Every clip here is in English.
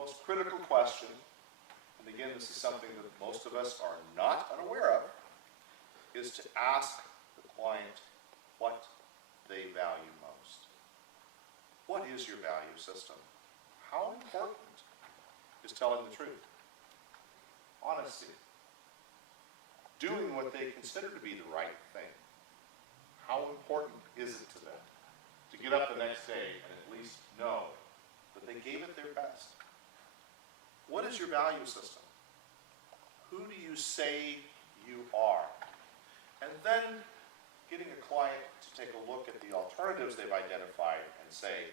most critical question, and again, this is something that most of us are not unaware of, is to ask the client what they value most. What is your value system? How important is telling the truth? Honesty. Doing what they consider to be the right thing. How important is it to them to get up the next day and at least know that they gave it their best? What is your value system? Who do you say you are? And then getting a client to take a look at the alternatives they've identified and say,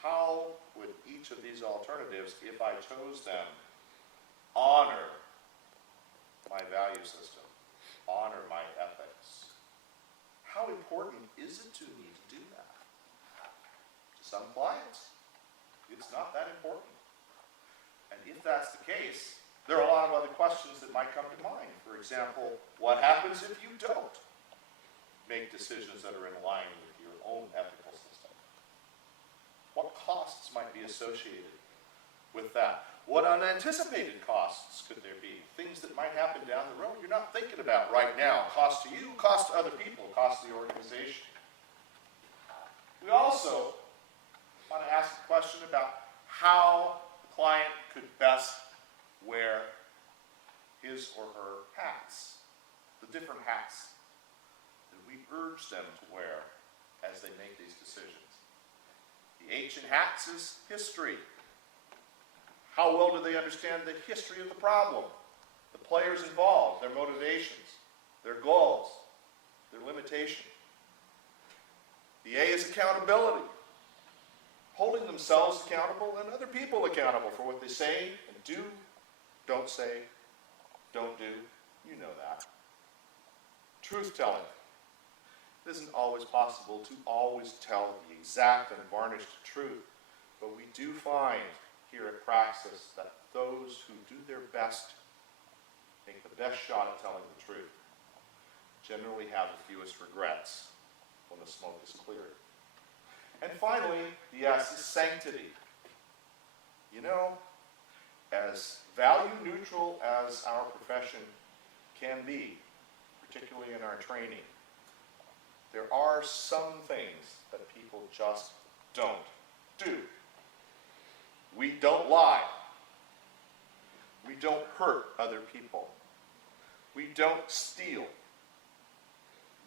how would each of these alternatives, if I chose them, honor my value system, honor my ethics? How important is it to me to do that? To some clients, it's not that important. And if that's the case, there are a lot of other questions that might come to mind. For example, what happens if you don't make decisions that are in line with your own ethical system? What costs might be associated with that? What unanticipated costs could there be? Things that might happen down the road you're not thinking about right now. Cost to you, cost to other people, cost to the organization. We also want to ask a question about how the client could best wear his or her hats, the different hats that we urge them to wear as they make these decisions. The H in hats is history. How well do they understand the history of the problem, the players involved, their motivations, their goals, their limitations? The A is accountability, holding themselves accountable and other people accountable for what they say and do, don't say, don't do. You know that. Truth-telling. It isn't always possible to always tell the exact and varnished truth, but we do find here at Praxis that those who do their best, make the best shot at telling the truth, generally have the fewest regrets when the smoke is cleared. And finally, the S is sanctity. You know, as value neutral as our profession can be, particularly in our training, there are some things that people just don't do. We don't lie. We don't hurt other people. We don't steal.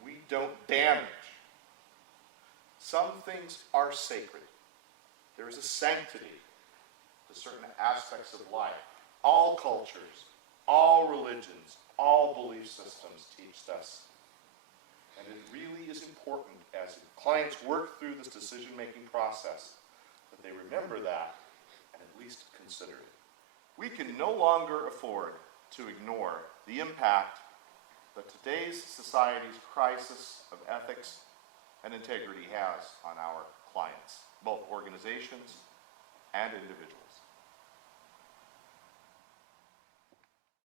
We don't damage. Some things are sacred. There is a sanctity to certain aspects of life. All cultures, all religions, all belief systems teach us. And it really is important as clients work through this decision-making process that they remember that and at least consider it. We can no longer afford to ignore the impact that today's society's crisis of ethics and integrity has on our clients, both organizations and individuals.